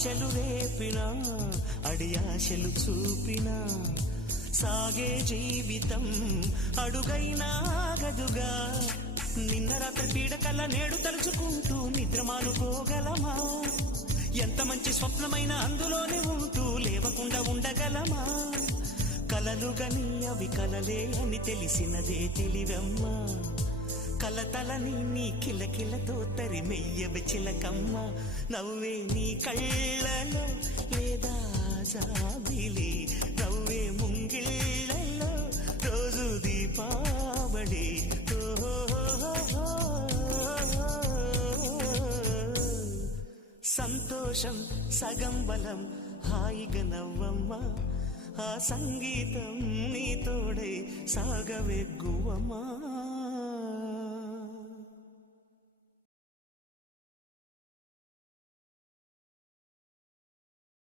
ఆశలు రేపినా అడియాశలు చూపినా సాగే జీవితం అడుగైనా ఆగదుగా. నిన్న రాత్రి పీడకల్లా నేడు తలుచుకుంటూ నిద్రమానుకోగలమా? ఎంత మంచి స్వప్నమైన అందులోనే ఉంటూ లేవకుండా ఉండగలమా? కలలుగని అవి కలలే అని తెలిసినదే తెలివమ్మా. కలతలని నీ కిలకిలతో తరిమెయ్యవి చిలకమ్మ. నవ్వే నీ కళ్ళలో లేదా జాబిలి, నవ్వే ముంగిళ్ళలో రోజు దీపావళి. సంతోషం సగం బలం, హాయిగా నవ్వమ్మా. ఆ సంగీతం నీ తోడై సాగవెగ్గువమ్మా.